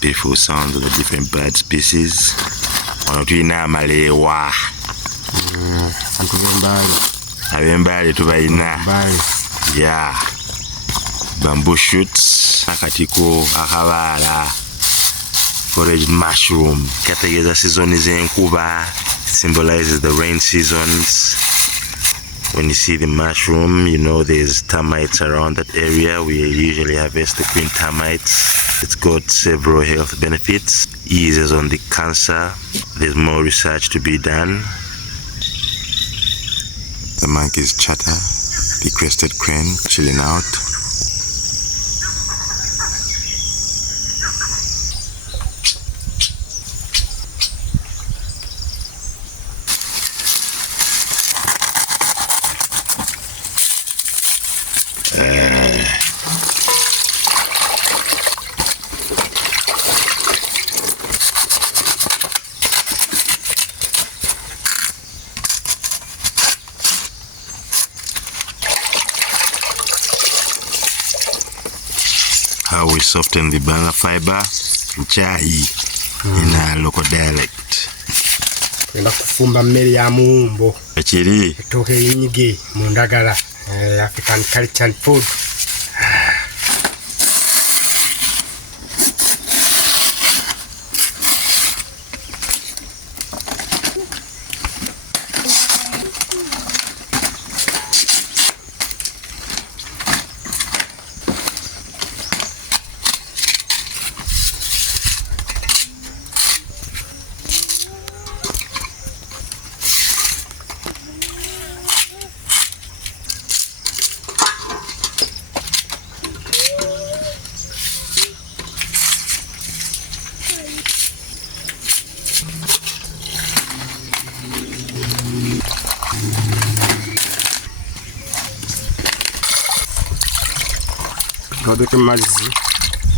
Beautiful sounds of the different bird species. Ono tulina Amaleewa. Ab'embali tubalina. Yeah. Bamboo shoots. Akatiko akabaala. Foraged mushroom. Kategeeza season z'enkuba. Symbolizes the rain seasons. When you see the mushroom, you know there's termites around that area. We usually harvest the green termites. It's got several health benefits. Eases on the cancer. There's more research to be done. The monkeys chatter. The crested crane chilling out. How we soften the banana fiber chai in a local dialect. Kwenda kufumba mmere ya muumbo. Ekiri Etoke yinyige mu ndagala. African culture food.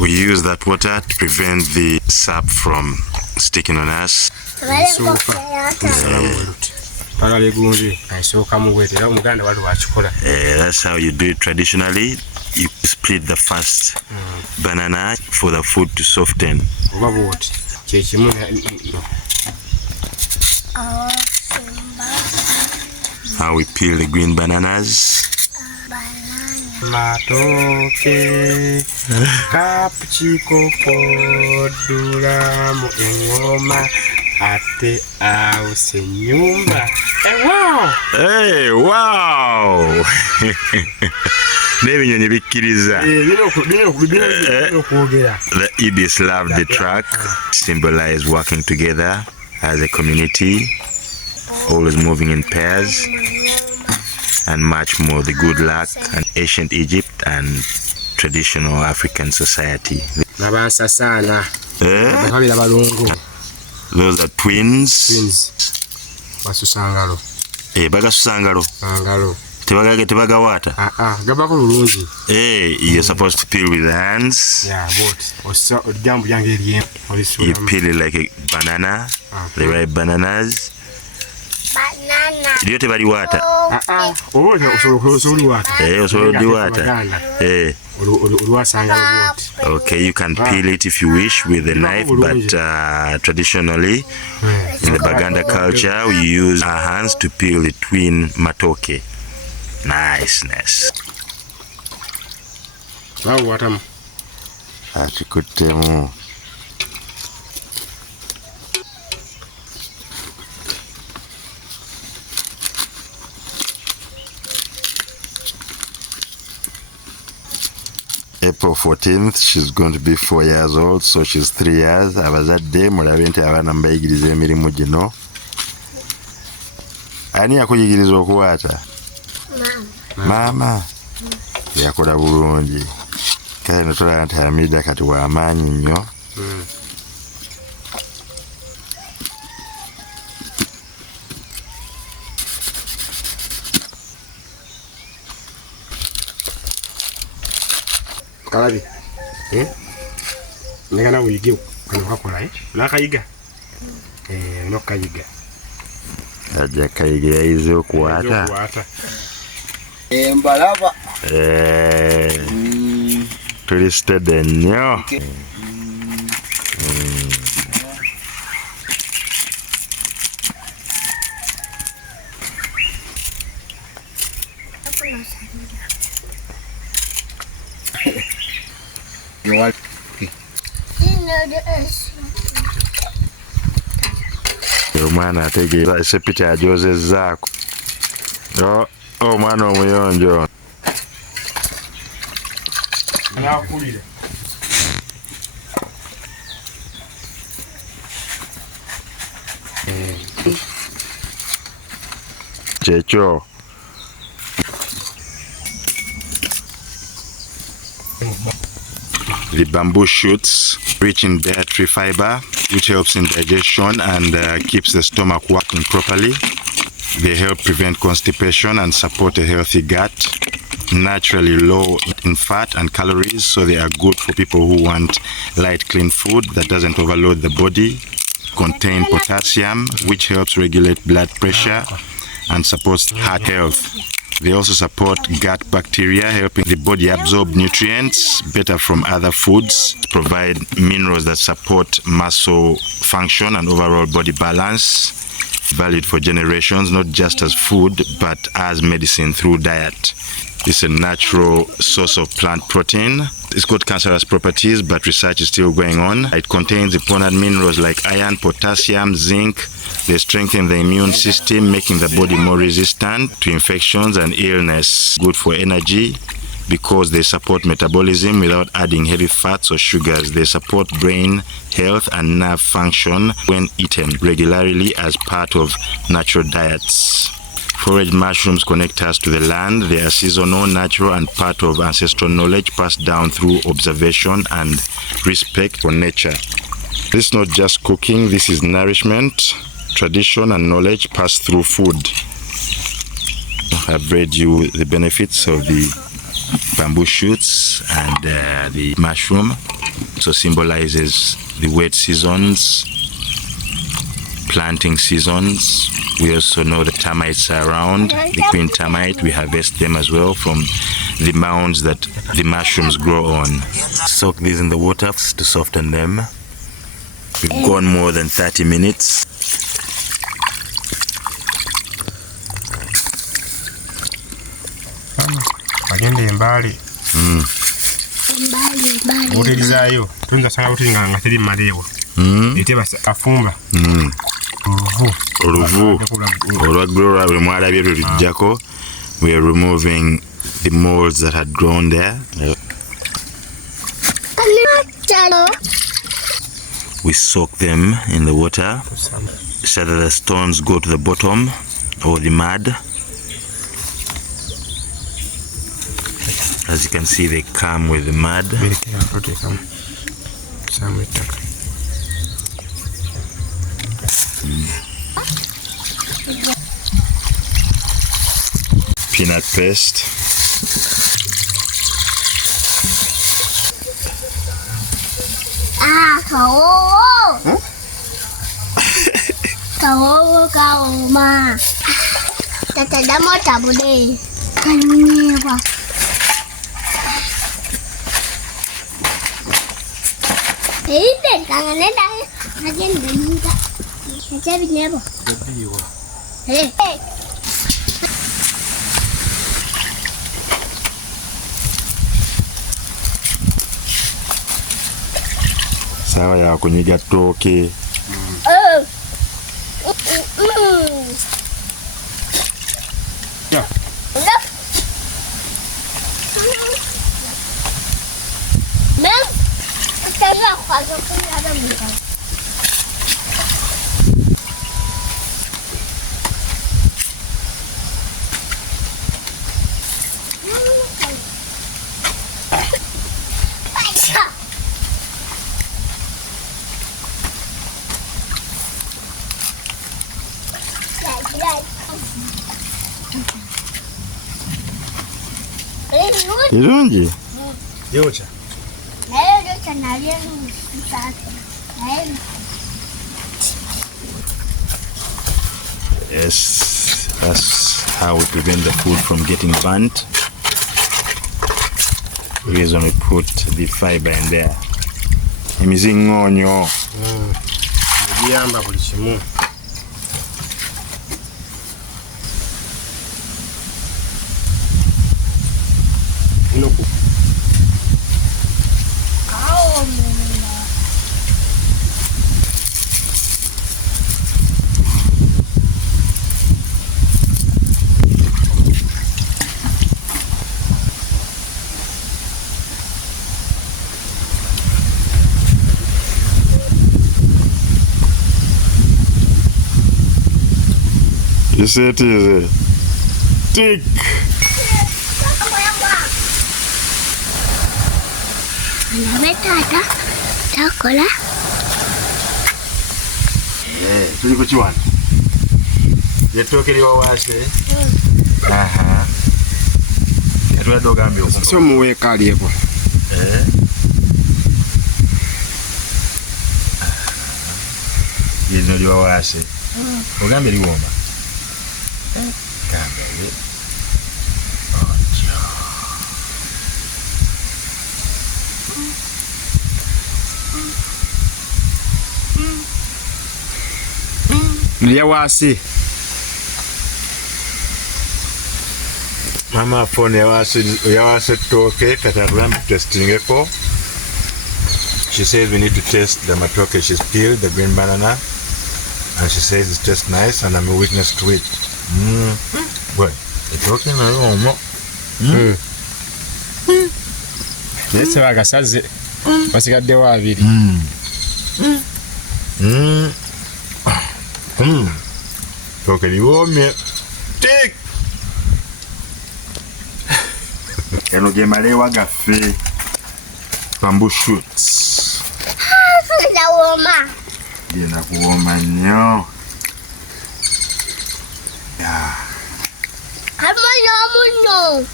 We use that water to prevent the sap from sticking on us. That's how you do it traditionally. You split the first banana for the food to soften. How we peel the green bananas. Amatooke kapchiko podula mu engoma ate ause nyumba. Hey, wow! N'ebinyonyi bikkiriza. The ibis love the track. Symbolize working together as a community, always moving in pairs. And much more, the good luck and ancient Egypt and traditional African society. Those are twins. Bagasusangalo. Tebagawata. You're supposed to peel with the hands. You peel it like a banana, the right bananas. Ndio tebali wata. Okay, you can peel it if you wish with a knife, but traditionally in the Baganda culture we use our hands to peel the twin matooke. Niceness. Achikuttemu. April 14th, she's going to be 4 years old, so she's 3 years. Abazadde mulabe nti abaana mbayigiriza emirimu gino. Ani yakuyigiriza okuwaata? Mama. Yakola bulungi. Kale notolaba nti Hamida kati w'amaanyi nnyo. Kalabi. Negana uyige kana ukakola nakayiga. Nokayiga. Ajja kayiga yayize okuwaata. Mbalaba. Twisted ennyo. Omwana ategeeza esepiti agyozezzaako. Omwana omuyonjo. Kyekyo. The bamboo shoots rich in dietary fiber, which helps in digestion and keeps the stomach working properly. They help prevent constipation and support a healthy gut. Naturally low in fat and calories, so they are good for people who want light, clean food that doesn't overload the body. Contain potassium, which helps regulate blood pressure and supports heart health. They also support gut bacteria, helping the body absorb nutrients better from other foods, provide minerals that support muscle function and overall body balance. Valued for generations, not just as food, but as medicine through diet. It's a natural source of plant protein. It's got cancerous properties, but research is still going on. It contains important minerals like iron, potassium, zinc. They strengthen the immune system, making the body more resistant to infections and illness. Good for energy because they support metabolism without adding heavy fats or sugars. They support brain health and nerve function when eaten regularly as part of natural diets. Foraged mushrooms connect us to the land. They are seasonal, natural, and part of ancestral knowledge passed down through observation and respect for nature. This is not just cooking, this is nourishment, tradition, and knowledge passed through food. I've read you the benefits of the bamboo shoots and the mushroom. So symbolizes the wet seasons, planting seasons. We also know the termites are around. The queen termite, we harvest them as well from the mounds that the mushrooms grow on. Soak these in the water to soften them. We've gone more than 30 minutes. Agende embali. Utilizayo. Tunza sanga utinga ngatiri Amaleewa. Eteba afumba. Oluvu olwaggulwa lwe mwalabye lujjako. We are removing the molds that had grown there. We soak them in the water so that the stones go to the bottom or the mud. As you can see, they come with the mud. Peanut paste. Kaoma. Tata damo tabude. Kanyewa. Hey, kangen dah. Ajen benda. Ajen bineba. Hey. Sawa ya kunyiga toke. Irungi. Yocha. Yocha nalia Yes, that's how we prevent the food from getting burnt. The reason we put the fiber in there. Emizingonyo. Yamba buli kimu. Inoku. You see it is thick. Takola. Tuli ku kiwano. Yetooke liwawaase. Aha. Yatulwadde ogambye okumpa. So muweeka alyeko. Lino liwawaase. Ogambye liwooma. Gambye. Lyawasi. Mama phone yawase ettooke kati atulamu tutestingeko. She says we need to test the Amatooke she's peeled, the green banana, and she says it tastes nice and I'm a witness to it. Well, ettooke nayo omwo. Yese bagasaze. Basigaddewo abiri. Ettooke liwoomye. Tik! Gano ge Amaleewa gaffe. Bamboo shoots. Wooma. Genda kuwooma nnyo. Munno.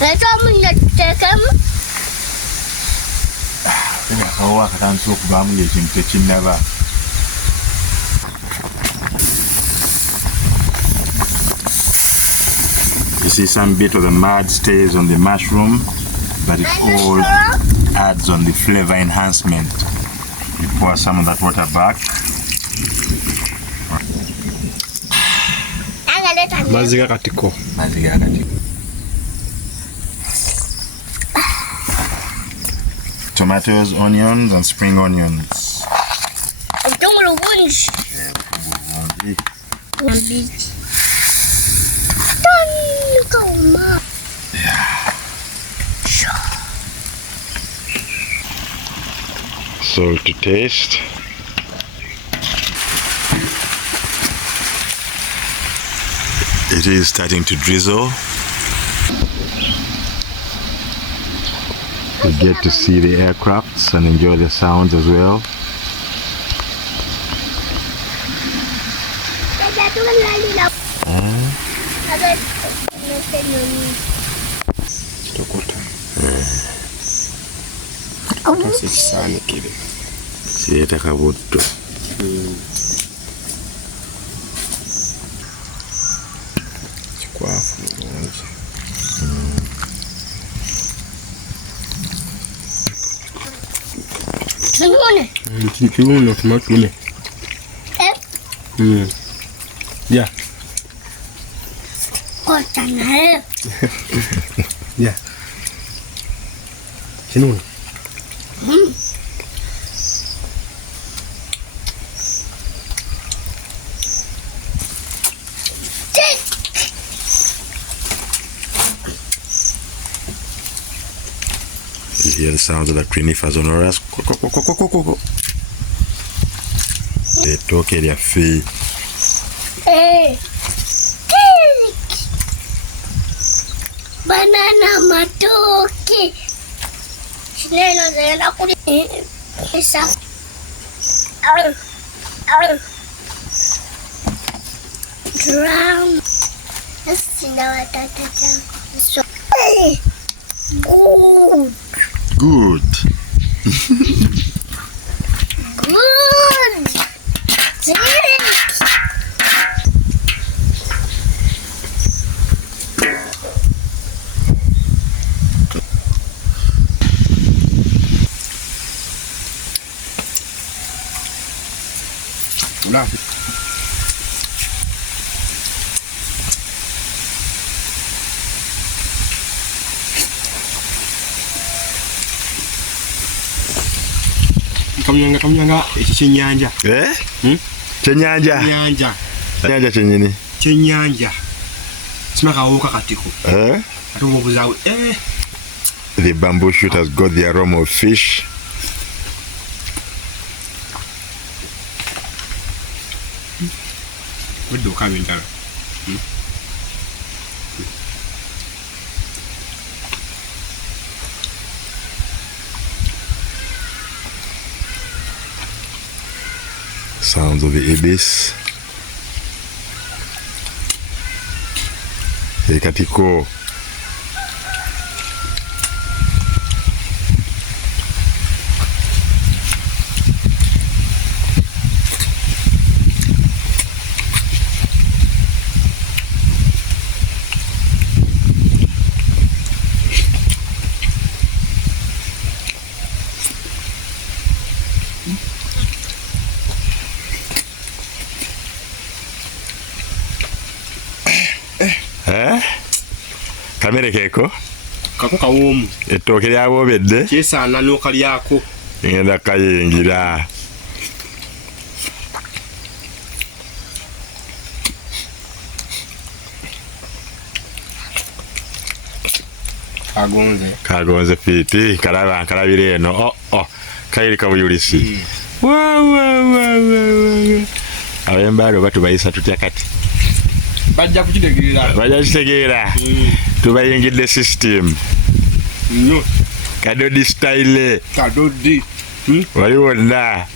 Leeta munno tuteekemu. Akawoowo akatandise okuvaamu ng'ekintu tekinnaba. You see some bit of the mud stays on the mushroom, but it all adds on the flavor enhancement. You pour some of that water back. Mazzi gakatiko. Tomatoes, onions, and spring onions. Obutungulu bungi. Salt to taste. It is starting to drizzle. You get to see the aircrafts and enjoy the sounds as well. Sieta kabutto. Kikwafu bulungi. Tunune. Kiuno tumatune. Yeah. Kota nayo. Yeah. Kinuni. You hear the sounds of the crinifers on us. They talk at their feet. Banana Amatooke. Sineno zena kuli isa. Drown. Sinda watata changu. So good. Good. Good. Ula. Kamyanga ekyenyanja. Kyenyanja. Kyenyanja kyenyini. Kyenyanja. Simaka woka katiko. Atungo buzawe. The bamboo shoot has got the aroma of fish. What do come in there? Sounds of the ibis. Katiko. Kamere keko kako kawomu ettooke lyabobedde kyesaana n'okalyako ngenda kayingira kagonze fiiti kalaba nkalabira eno kayirika buyulisi abembaali oba tubayisa tutya kati bajja kukitegeera tubayingidde system kadodi style wali wonna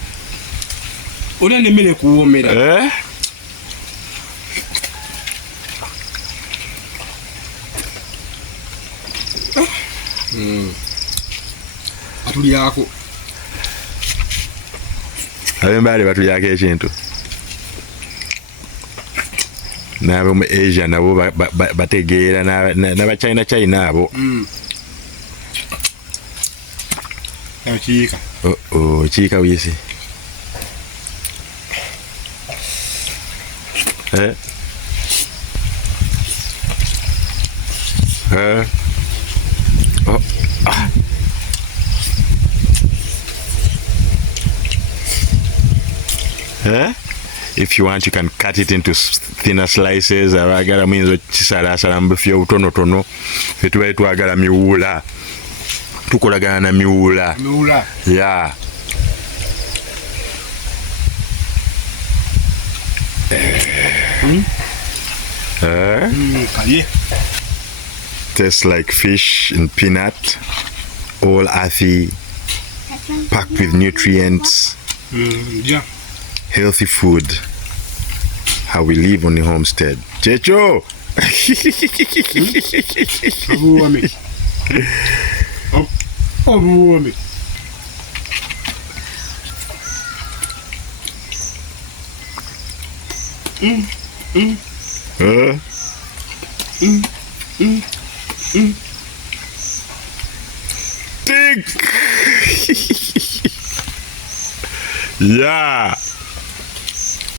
olina nemmere kuwoomera atulyako abembaali batulyako ekintu n'ab'omu Asia nabo bategeera n'abachina abo kiika buyisi If you want, you can cut it into thinner slices. Abagala muyinza okisalaasala mu bufi obutonotono. Ffe tubaire twagala miwuula. Tukolagana na miwuula. Yeah. Tastes like fish and peanut. All earthy, packed with nutrients. Yeah. Healthy food. How we live on the homestead. Checho! Tick! Yeah!